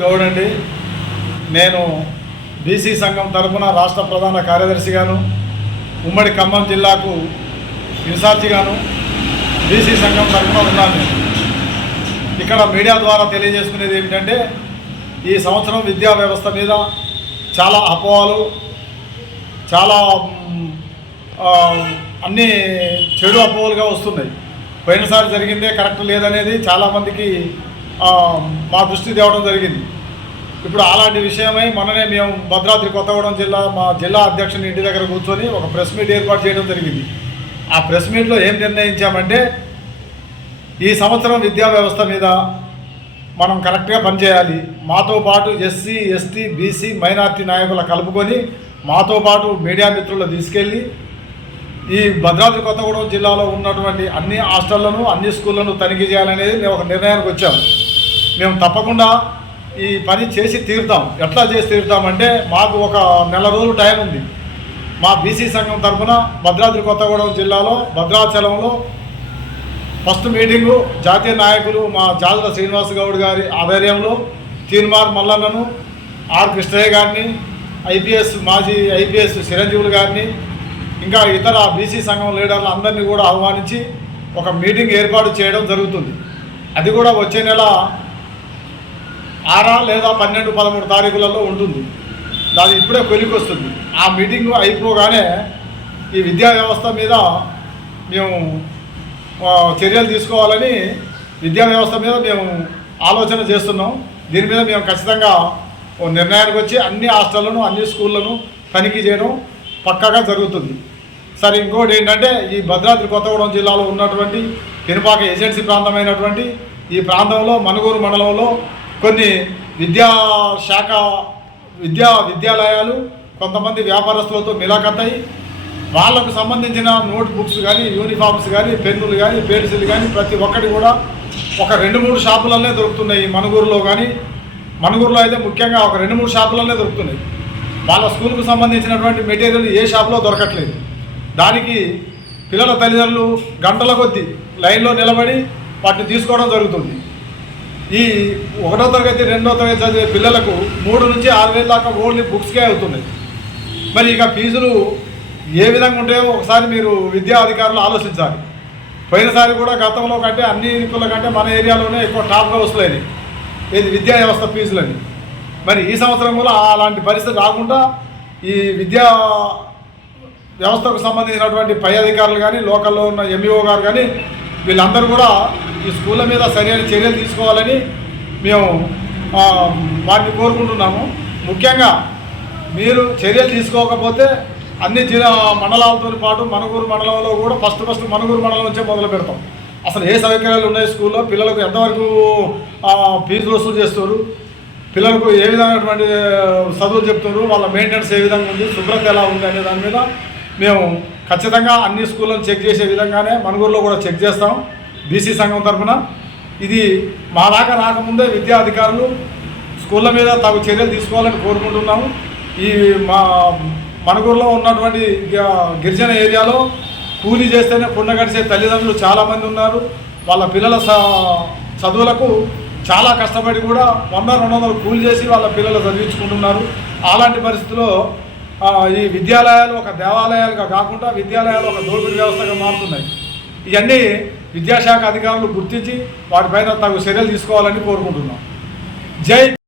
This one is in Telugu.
గౌడ్ అండి. నేను బీసీ సంఘం తరపున రాష్ట్ర ప్రధాన కార్యదర్శిగాను, ఉమ్మడి ఖమ్మం జిల్లాకు ఇన్ఛార్జిగాను బీసీ సంఘం తరపున ఉన్నాను. ఇక్కడ మీడియా ద్వారా తెలియజేసుకునేది ఏమిటంటే, ఈ సంవత్సరం విద్యా వ్యవస్థ మీద చాలా అపోహలు, చాలా అన్నీ చెడు అపోహలుగా వస్తున్నాయి. పోయినసారి జరిగిందే కరెక్ట్ లేదనేది చాలామందికి మా దృష్టి తేవడం జరిగింది. ఇప్పుడు అలాంటి విషయమై మొన్ననే మేము భద్రాద్రి కొత్తగూడెం జిల్లా మా జిల్లా అధ్యక్షుని ఇంటి దగ్గర కూర్చొని ఒక ప్రెస్ మీట్ ఏర్పాటు చేయడం జరిగింది. ఆ ప్రెస్ మీట్లో ఏం నిర్ణయించామంటే, ఈ సంవత్సరం విద్యా వ్యవస్థ మీద మనం కరెక్ట్గా పనిచేయాలి. మాతో పాటు ఎస్సీ, ఎస్టీ, బీసీ, మైనార్టీ నాయకుల కలుపుకొని మాతో పాటు మీడియా మిత్రులు తీసుకెళ్ళి ఈ భద్రాద్రి కొత్తగూడెం జిల్లాలో ఉన్నటువంటి అన్ని హాస్టళ్లను, అన్ని స్కూళ్లను తనిఖీ చేయాలనేది మేము ఒక నిర్ణయానికి వచ్చాము. మేము తప్పకుండా ఈ పని చేసి తీరుతాం. ఎట్లా చేసి తీరుతామంటే, మాకు ఒక నెల రోజులు టైం ఉంది. మా బీసీ సంఘం తరఫున భద్రాద్రి కొత్తగూడెం జిల్లాలో భద్రాచలంలో ఫస్ట్ మీటింగు జాతీయ నాయకులు మా జాజుల శ్రీనివాస్ గౌడ్ గారి ఆధ్వర్యంలో తీన్మార్ మల్లన్నను, ఆర్ కృష్ణయ్య గారిని, మాజీ ఐపీఎస్ చిరంజీవులు గారిని, ఇంకా ఇతర బీసీ సంఘం లీడర్లు అందరినీ కూడా ఆహ్వానించి ఒక మీటింగ్ ఏర్పాటు చేయడం జరుగుతుంది. అది కూడా వచ్చే నెల 6 లేదా 12, 13 తారీఖులలో ఉంటుంది. అది ఇప్పుడే కొలికొస్తుంది. ఆ మీటింగు అయిపోగానే ఈ విద్యా వ్యవస్థ మీద మేము చర్యలు తీసుకోవాలని విద్యా వ్యవస్థ మీద మేము ఆలోచన చేస్తున్నాం. దీని మీద మేము ఖచ్చితంగా నిర్ణయానికి వచ్చి అన్ని హాస్టళ్లను, అన్ని స్కూళ్లను తనిఖీ చేయడం పక్కాగా జరుగుతుంది. సరే, ఇంకోటి ఏంటంటే, ఈ భద్రాద్రి కొత్తగూడెం జిల్లాలో ఉన్నటువంటి పినపాక ఏజెన్సీ ప్రాంతమైనటువంటి ఈ ప్రాంతంలో మనుగూరు మండలంలో కొన్ని విద్యాలయాలు కొంతమంది వ్యాపారస్తులతో మిలాఖతై వాళ్లకు సంబంధించిన నోట్ బుక్స్ కానీ, యూనిఫామ్స్ కానీ, పెన్నులు కానీ, పెన్సిల్ కానీ ప్రతి ఒక్కటి కూడా ఒక 2-3 షాపులనే దొరుకుతున్నాయి. మనుగూరులో కానీ, మనుగూరులో అయితే ముఖ్యంగా ఒక 2-3 షాపులనే దొరుకుతున్నాయి. వాళ్ళ స్కూల్కు సంబంధించినటువంటి మెటీరియల్ ఏ షాపులో దొరకట్లేదు. దానికి పిల్లల తల్లిదండ్రులు గంటల కొద్దీ లైన్లో నిలబడి వాటిని తీసుకోవడం జరుగుతుంది. ఈ 1వ తరగతి 2వ తరగతి చదివే పిల్లలకు 3 నుంచి 6 వేల దాకా ఓన్లీ బుక్స్కే అవుతున్నాయి. మరి ఇక ఫీజులు ఏ విధంగా ఉంటాయో ఒకసారి మీరు విద్యా అధికారులు ఆలోచించాలి. పోయినసారి కూడా గతంలో కంటే అన్ని కుల కంటే మన ఏరియాలోనే ఎక్కువ టాప్గా వస్తున్నాయి ఇది విద్యా వ్యవస్థ ఫీజులని. మరి ఈ సంవత్సరం కూడా అలాంటి పరిస్థితి రాకుండా ఈ విద్యా వ్యవస్థకు సంబంధించినటువంటి పై అధికారులు కానీ, లోకల్లో ఉన్న ఎంఈఓ గారు కానీ వీళ్ళందరూ కూడా ఈ స్కూళ్ళ మీద సరైన చర్యలు తీసుకోవాలని మేము వారిని కోరుకుంటున్నాము. ముఖ్యంగా మీరు చర్యలు తీసుకోకపోతే అన్ని మండలాలతో పాటు మనుగూరు మండలంలో కూడా ఫస్ట్ మనుగూరు మండలం నుంచే మొదలు పెడతాం. అసలు ఏ సౌకర్యాలు ఉన్నాయి స్కూల్లో, పిల్లలకు ఎంతవరకు ఫీజులు వసూలు చేస్తారు, పిల్లలకు ఏ విధమైనటువంటి చదువులు చెప్తున్నారు, వాళ్ళ మెయింటెనెన్స్ ఏ విధంగా ఉంది, శుభ్రత ఎలా ఉంది అనే దాని మీద మేము ఖచ్చితంగా అన్ని స్కూళ్ళను చెక్ చేసే విధంగానే మనుగూరులో కూడా చెక్ చేస్తాం బీసీ సంఘం తరఫున. ఇది మా దాకా రాకముందే విద్యా అధికారులు స్కూళ్ళ మీద తగు చర్యలు తీసుకోవాలని కోరుకుంటున్నాము. ఈ మా మనుగూరులో ఉన్నటువంటి గిరిజన ఏరియాలో కూలీ చేస్తేనే పుండ గడిచే తల్లిదండ్రులు చాలామంది ఉన్నారు. వాళ్ళ పిల్లల చదువులకు చాలా కష్టపడి కూడా 100-200 కూలి చేసి వాళ్ళ పిల్లలు చదివించుకుంటున్నారు. అలాంటి పరిస్థితుల్లో ఈ విద్యాలయాలు ఒక దేవాలయాలుగా కాకుండా విద్యాలయాలు ఒక దోపిడీ వ్యవస్థగా మారుతున్నాయి. ఇవన్నీ విద్యాశాఖ అధికారులు గుర్తించి వాటిపైన తగు చర్యలు తీసుకోవాలని కోరుకుంటున్నాం. జై